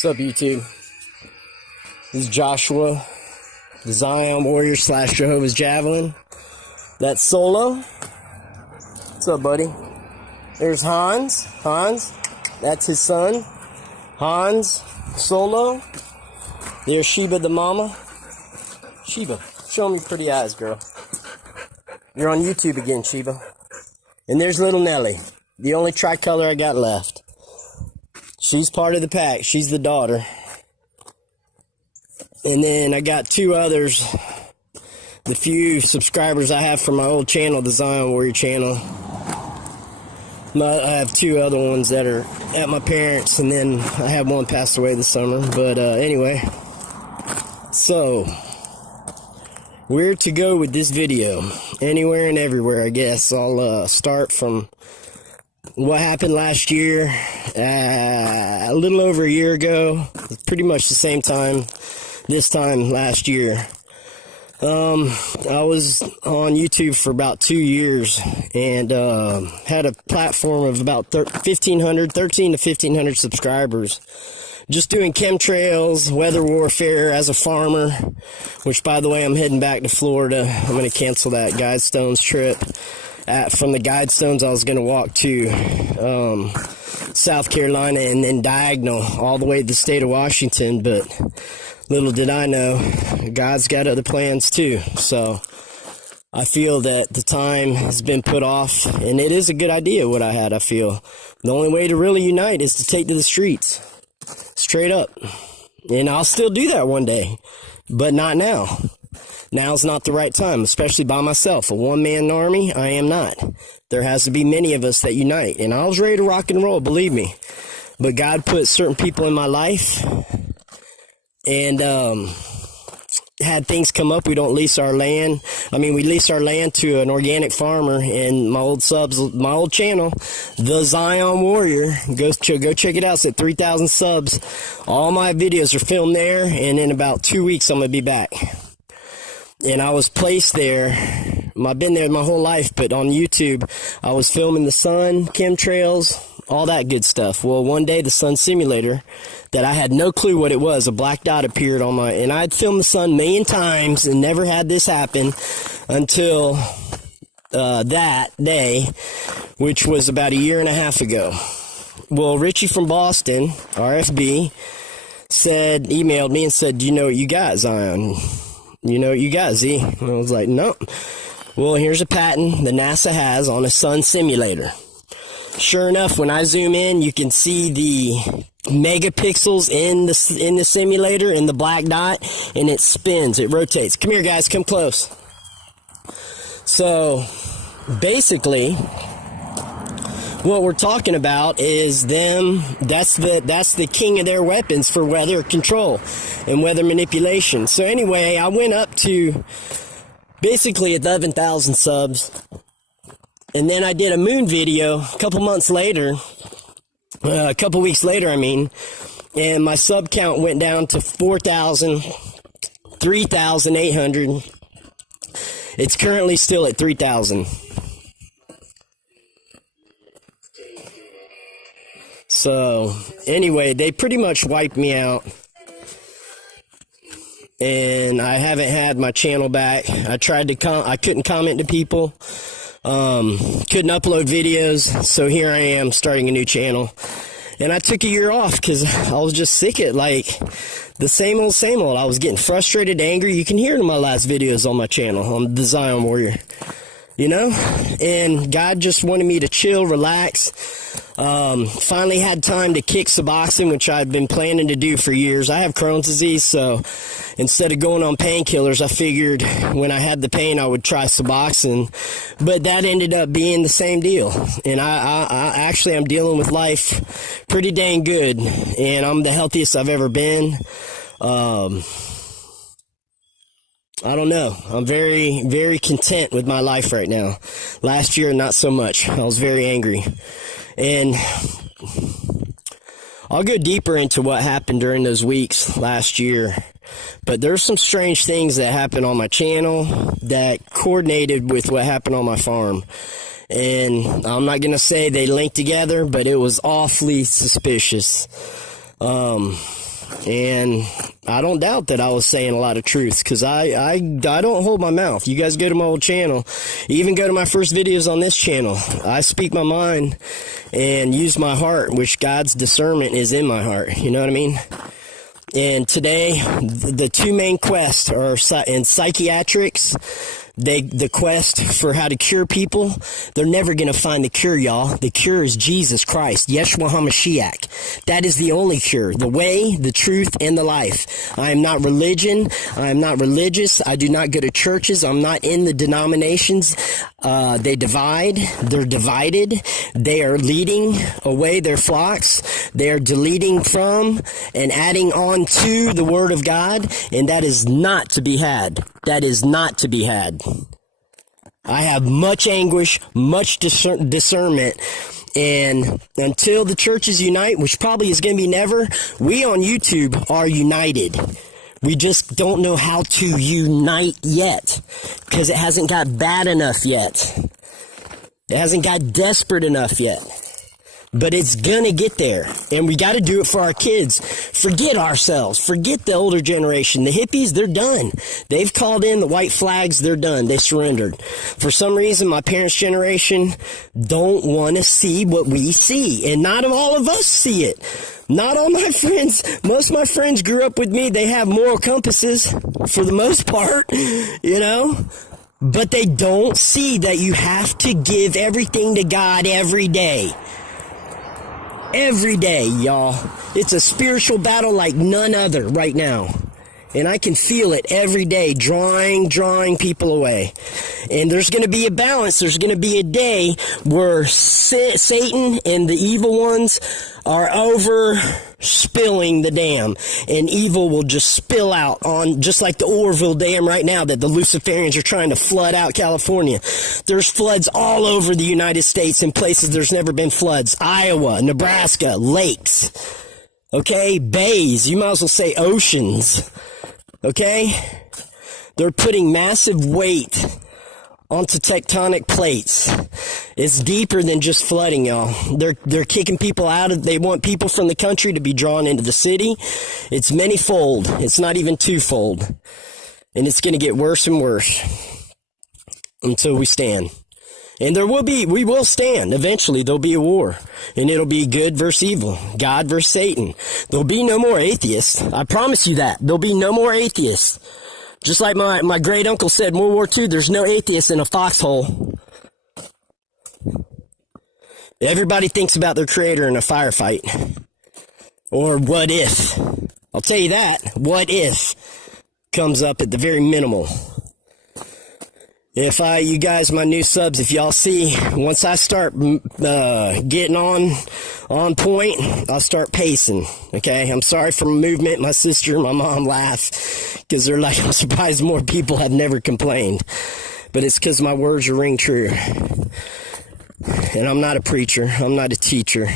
What's up, YouTube? This is Joshua, the Zion Warrior / Jehovah's Javelin. That's Solo. What's up, buddy? There's Hans. That's his son. Hans, Solo. There's Sheba the mama. Sheba, show me your pretty eyes, girl. You're on YouTube again, Sheba. And there's little Nellie, the only tricolor I got left. She's part of the pack. She's the daughter. And then I got two others. The few subscribers I have from my old channel, the Zion Warrior channel. I have two other ones that are at my parents', and then I have one passed away this summer. But anyway, so where to go with this video? Anywhere and everywhere, I guess. I'll start from what happened last year, a little over a year ago, pretty much the same time, this time last year. I was on YouTube for about 2 years and had a platform of about 13 to 1500 subscribers. Just doing chemtrails, weather warfare as a farmer, which, by the way, I'm heading back to Florida. I'm going to cancel that Guidestones trip. From the Guidestones, I was going to walk to South Carolina and then diagonal all the way to the state of Washington, but little did I know, God's got other plans too. So I feel that the time has been put off, and it is a good idea what I had. I feel the only way to really unite is to take to the streets, straight up. And I'll still do that one day, but not now. Now's not the right time, especially by myself. A one-man army, I am not. There has to be many of us that unite. And I was ready to rock and roll, believe me. But God put certain people in my life and had things come up. We don't lease our land. We lease our land to an organic farmer. And my old channel, the Zion Warrior, go check it out. It's at 3,000 subs. All my videos are filmed there, and in about 2 weeks, I'm going to be back. And I was placed there. I've been there my whole life, but on YouTube, I was filming the sun, chemtrails, all that good stuff. Well, one day, the sun simulator, that I had no clue what it was, a black dot appeared on my, and I'd filmed the sun a million times and never had this happen until that day, which was about a year and a half ago. Well, Richie from Boston, RFB, emailed me and said, "Do you know what you got, Zion? You know what you got, Z?" And I was like, "Nope." Well, here's a patent that NASA has on a sun simulator. Sure enough, when I zoom in, you can see the megapixels in the simulator, in the black dot, and it spins, it rotates. Come here, guys, come close. So, basically, what we're talking about is them, that's the king of their weapons for weather control and weather manipulation. So anyway, I went up to basically 11,000 subs, and then I did a moon video a couple weeks later, and my sub count went down to 4,000, 3,800. It's currently still at 3,000. So, anyway, they pretty much wiped me out, and I haven't had my channel back. I tried to I couldn't comment to people, couldn't upload videos, so here I am starting a new channel. And I took a year off because I was just sick of the same old. I was getting frustrated, angry. You can hear it in my last videos on my channel, on the Zion Warrior. You know, and God just wanted me to chill, relax. Finally had time to kick Suboxone, which I've been planning to do for years. I have Crohn's disease, so instead of going on painkillers, I figured when I had the pain, I would try Suboxone. But that ended up being the same deal. And I actually am dealing with life pretty dang good, and I'm the healthiest I've ever been. I don't know. I'm very, very content with my life right now. Last year, not so much. I was very angry. And I'll go deeper into what happened during those weeks last year. But there's some strange things that happened on my channel that coordinated with what happened on my farm. And I'm not going to say they linked together, but it was awfully suspicious. And I don't doubt that I was saying a lot of truths, because I don't hold my mouth. You guys go to my old channel, even go to my first videos on this channel. I speak my mind and use my heart, which God's discernment is in my heart. You know what I mean? And today, the two main quests are in psychiatrics. The quest for how to cure people, they're never going to find the cure, y'all. The cure is Jesus Christ, Yeshua HaMashiach. That is the only cure, the way, the truth, and the life. I am not religion. I am not religious. I do not go to churches. I'm not in the denominations. They divide. They're divided. They are leading away their flocks. They are deleting from and adding on to the Word of God, and that is not to be had. That is not to be had. I have much anguish, much discernment, and until the churches unite, which probably is going to be never, we on YouTube are united. We just don't know how to unite yet, because it hasn't got bad enough yet. It hasn't got desperate enough yet. But it's gonna get there, and we got to do it for our kids. Forget ourselves. Forget the older generation. The hippies, they're done. They've called in the white flags. They're done. They surrendered. For some reason, my parents' generation don't want to see what we see, and not all of us see it. Not all my friends. Most of my friends grew up with me. They have moral compasses for the most part, you know. But they don't see that you have to give everything to God every day. Every day, y'all. It's a spiritual battle like none other right now. And I can feel it every day, drawing people away. And there's going to be a balance. There's going to be a day where Satan and the evil ones are over spilling the dam. And evil will just spill out on, just like the Oroville Dam right now that the Luciferians are trying to flood out California. There's floods all over the United States in places there's never been floods. Iowa, Nebraska, lakes. Okay? Bays. You might as well say oceans. Okay? They're putting massive weight onto tectonic plates. It's deeper than just flooding, y'all. They're kicking people out of, they want people from the country to be drawn into the city. It's many-fold. It's not even two-fold. And it's going to get worse and worse until we stand. And we will stand. Eventually, there'll be a war. And it'll be good versus evil. God versus Satan. There'll be no more atheists. I promise you that. There'll be no more atheists. Just like my great uncle said in World War II, there's no atheists in a foxhole. Everybody thinks about their creator in a firefight. Or what if. I'll tell you that. What if comes up at the very minimal. If you guys, my new subs, if y'all see, once I start getting on point, I'll start pacing, okay? I'm sorry for my movement. My sister and my mom laugh because they're like, I'm surprised more people have never complained. But it's because my words ring true. And I'm not a preacher. I'm not a teacher.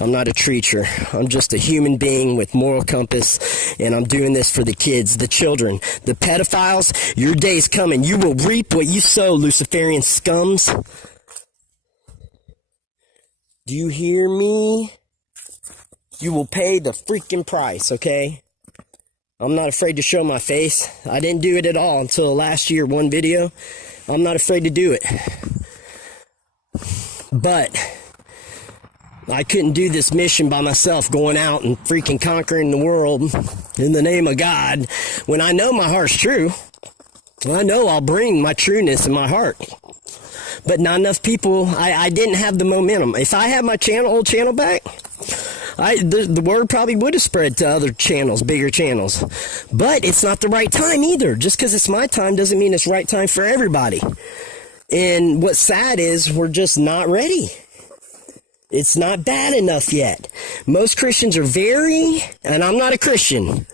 I'm not a treacher. I'm just a human being with moral compass, and I'm doing this for the kids, the children, the pedophiles. Your day's coming. You will reap what you sow, Luciferian scums. Do you hear me? You will pay the freaking price, okay? I'm not afraid to show my face. I didn't do it at all until last year, one video. I'm not afraid to do it. But I couldn't do this mission by myself, going out and freaking conquering the world in the name of God, when I know my heart's true. I know I'll bring my trueness in my heart. But not enough people, I didn't have the momentum. If I had my old channel back, the word probably would have spread to other channels, bigger channels. But it's not the right time either. Just because it's my time doesn't mean it's the right time for everybody. And what's sad is we're just not ready. It's not bad enough yet. Most Christians are and I'm not a Christian.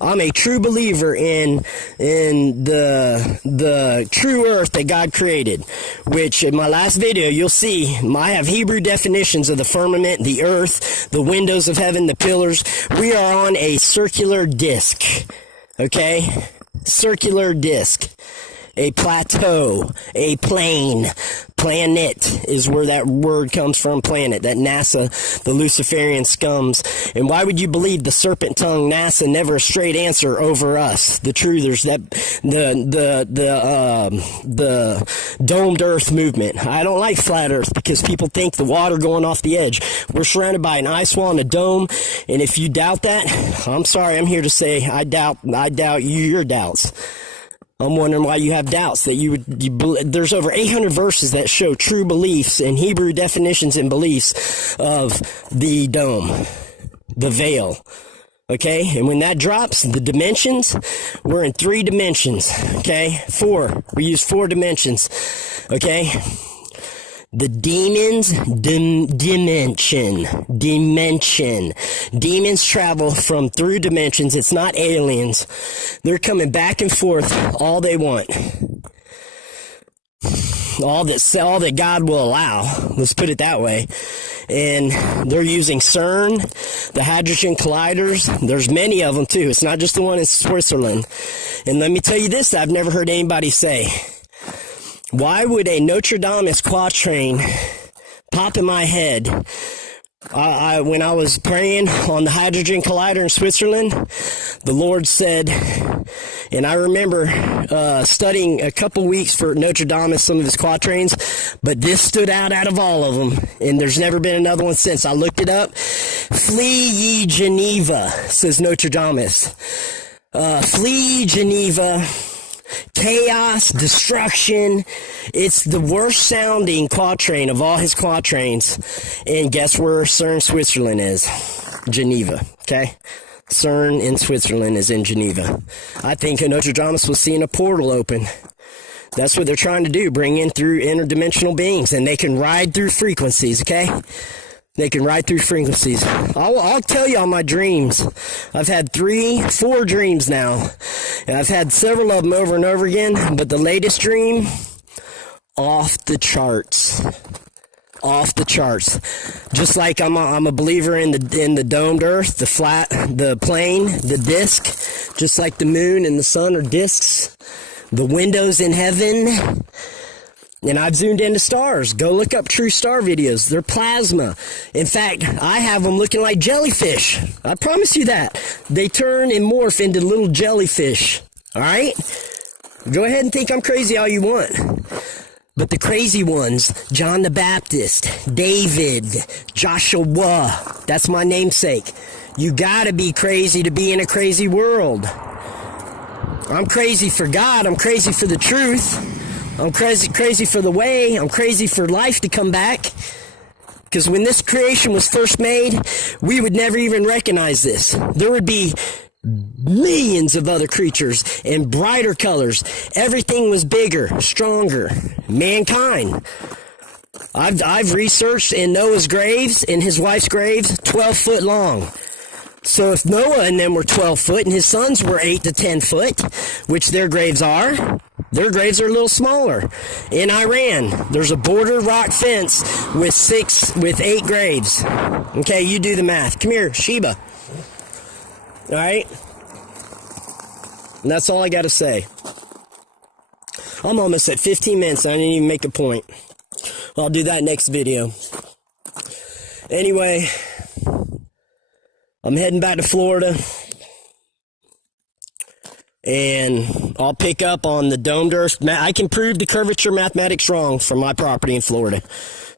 I'm a true believer in the true earth that God created, which in my last video, you'll see, I have Hebrew definitions of the firmament, the earth, the windows of heaven, the pillars. We are on a circular disc, okay? Circular disc. a plateau, a plane. Planet is where that word comes from, planet, that NASA, the Luciferian scums. And why would you believe the serpent tongue NASA, never a straight answer over us, the truthers, that the domed earth movement? I don't like flat earth because people think the water going off the edge. We're surrounded by an ice wall and a dome, and if you doubt that, I'm sorry, I'm here to say I doubt your doubts. I'm wondering why you have doubts that there's over 800 verses that show true beliefs and Hebrew definitions and beliefs of the dome, the veil. Okay, and when that drops, the dimensions, we're in 3 dimensions. Okay, 4. We use 4 dimensions. Okay, the demons dimension. Demons travel through dimensions. It's not aliens. They're coming back and forth all they want. All that God will allow. Let's put it that way. And they're using CERN, the hydrogen colliders. There's many of them too. It's not just the one in Switzerland. And let me tell you this, I've never heard anybody say. Why would a Notre Dame quatrain pop in my head? When I was praying on the hydrogen collider in Switzerland, the Lord said, and I remember studying a couple weeks for Notre Dame and some of his quatrains, but this stood out of all of them, and there's never been another one since. I looked it up. Flee ye Geneva, says Notre Dame. Flee Geneva. Chaos, destruction. It's the worst sounding quatrain of all his quatrains. And guess where CERN, Switzerland is? Geneva. Okay? CERN in Switzerland is in Geneva. I think Notre Dame was seeing a portal open. That's what they're trying to do, bring in through interdimensional beings, and they can ride through frequencies, okay? They can ride through frequencies. I'll tell you all my dreams. I've had 4 dreams now. And I've had several of them over and over again. But the latest dream, off the charts. Off the charts. Just like I'm a believer in the domed earth, the flat, the plane, the disc. Just like the moon and the sun are discs. The windows in heaven. And I've zoomed into stars. Go look up true star videos. They're plasma. In fact, I have them looking like jellyfish. I promise you that. They turn and morph into little jellyfish. All right? Go ahead and think I'm crazy all you want. But the crazy ones, John the Baptist, David, Joshua, that's my namesake. You gotta be crazy to be in a crazy world. I'm crazy for God. I'm crazy for the truth. I'm crazy for the way. I'm crazy for life to come back. Because when this creation was first made, we would never even recognize this. There would be millions of other creatures in brighter colors. Everything was bigger, stronger. Mankind. I've researched in Noah's graves, in his wife's graves, 12 foot long. So if Noah and them were 12 foot and his sons were 8 to 10 foot, which their graves are a little smaller. In Iran, there's a border rock fence with 8 graves. Okay, you do the math. Come here, Sheba. All right? And that's all I got to say. I'm almost at 15 minutes. I didn't even make a point. I'll do that next video. Anyway, I'm heading back to Florida, and I'll pick up on the domed earth. I can prove the curvature mathematics wrong from my property in Florida.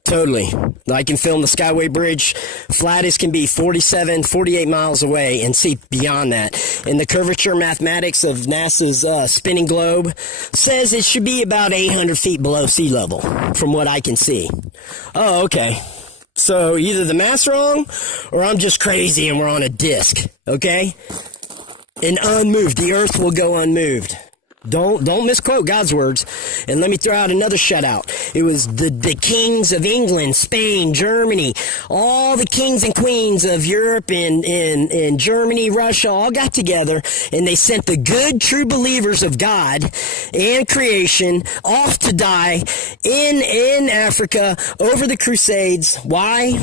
Totally. I can film the Skyway Bridge flat as can be 47, 48 miles away and see beyond that. And the curvature mathematics of NASA's spinning globe says it should be about 800 feet below sea level from what I can see. Oh, okay. So either the math's wrong or I'm just crazy and we're on a disc, okay? And unmoved. The earth will go unmoved. Don't misquote God's words. And let me throw out another shutout. It was the kings of England, Spain, Germany, all the kings and queens of Europe and Germany, Russia, all got together and they sent the good, true believers of God and creation off to die in Africa over the Crusades. Why?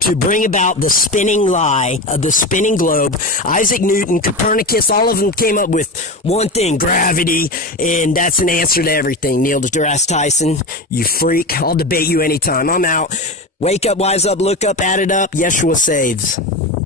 To bring about the spinning lie of the spinning globe. Isaac Newton, Copernicus, all of them came up with one thing: gravity. easy, and that's an answer to everything. Neil deGrasse Tyson, you freak. I'll debate you anytime. I'm out. Wake up, wise up, look up, add it up. Yeshua saves.